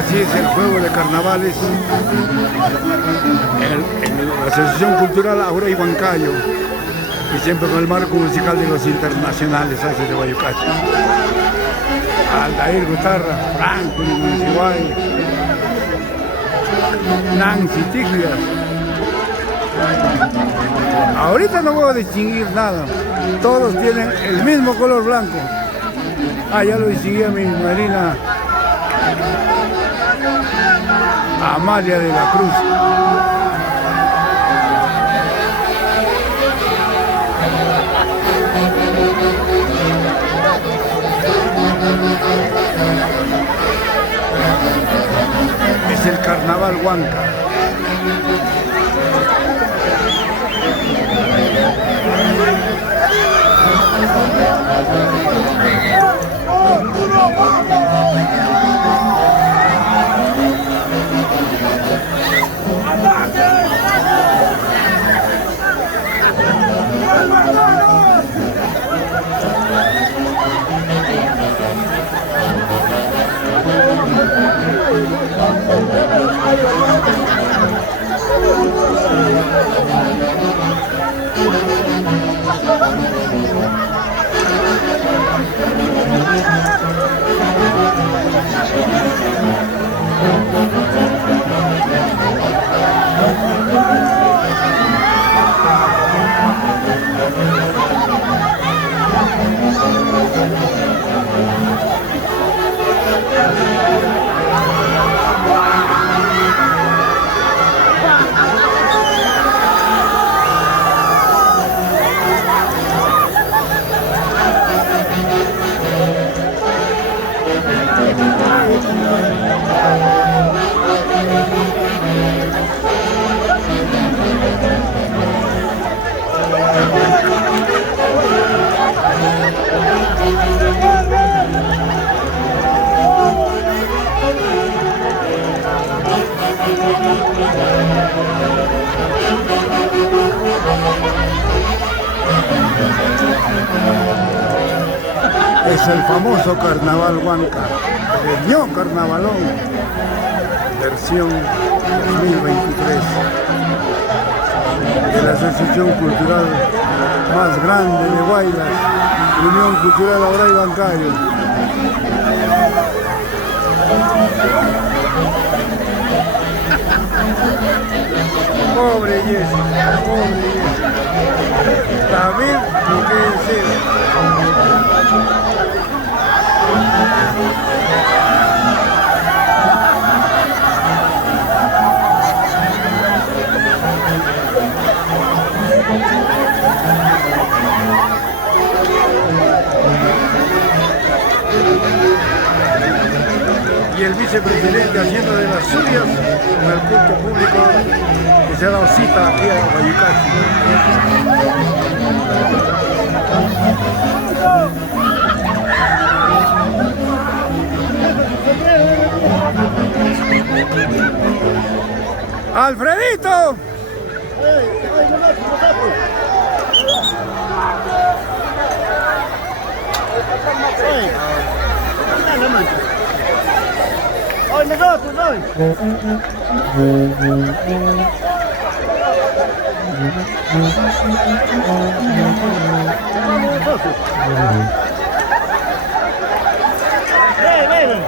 Así es el juego de carnavales. La Asociación Cultural Aura y Huancayo, y siempre con el marco musical de los internacionales hace de Guayucacho. Aldair Guitarra, Franklin Municipal, Nancy Tigrias. Ahorita no puedo distinguir nada, todos tienen el mismo color blanco. Ya lo distinguí a mi madrina Amalia de la Cruz. Es el Carnaval Huanca. Es el famoso Carnaval Huanca, el Ño Carnavalón, versión 2023, de la Asociación Cultural más grande de Guaylas, Unión Cultural Aura y Huancayo. Pobre Jessica, pobre Jessica. David, lo que decir. Y el vicepresidente haciendo de las suyas en el culto público que se ha dado cita aquí a Guayucacho. ¡Alfredito! ¡Ay, nosotros, ay! ven!